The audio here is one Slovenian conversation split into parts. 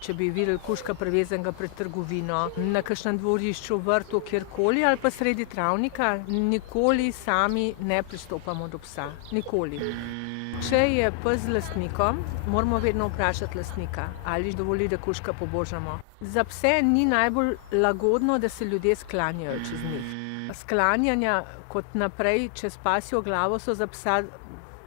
če bi videli kužka privezanega pred trgovino, na kakšnem dvorišču, vrtu, kjerkoli ali pa sredi travnika, nikoli sami ne pristopamo do psa. Nikoli. Če je pes z lastnikom, moramo vedno vprašati lastnika, ali dovoli, da kužka pobožamo. Za pse ni najbolj lagodno, da se ljudje sklanjajo čez njih. Sklanjanja kot naprej čez pasjo glavo so za psa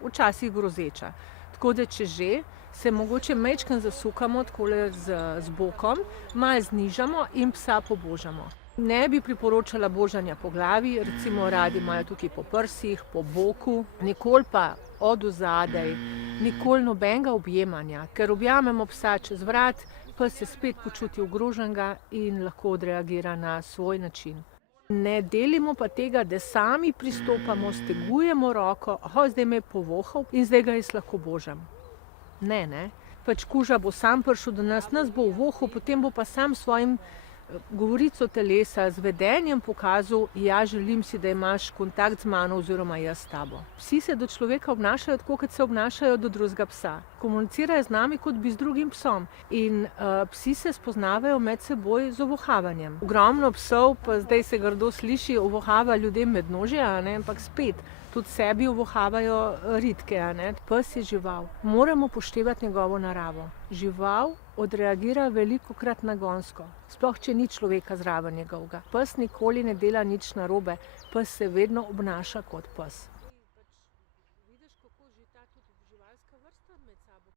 včasih grozeča. Tako da če že, se mogoče majčkeno zasukamo takole z bokom, malo znižamo in psa pobožamo. Ne bi priporočala božanja po glavi, recimo radi imajo tukaj po prsih, po boku, nikoli pa od ozadej, nikoli nobenega objemanja, ker objamemo psa čez vrat, pes se spet počuti ogroženega in lahko odreagira na svoj način. Ne delimo pa tega, da sami pristopamo, stegujemo roko, zdaj me je povohal in zdaj ga jaz lahko božam. Ne. Pač kuža bo sam prišel do nas bo uvohal, potem bo pa sam svojim govorico telesa z vedenjem pokazal, ja, želim si, da imaš kontakt z mano oziroma jaz s tabo. Psi se do človeka obnašajo tako, kot se obnašajo do drugega psa. Komunicirajo z nami, kot bi z drugim psom. In psi se spoznavajo med seboj z ovohavanjem. Ogromno psov, pa zdaj se grdo sliši, ovohava ljudem med nožje, ampak spet, tudi sebi ovohavajo ritke. Pes je žival. Moramo upoštevati njegovo naravo. Žival odreagira velikokrat nagonsko, sploh če ni človeka zraven njegovega. Pes nikoli ne dela nič narobe, pes se vedno obnaša kot pes.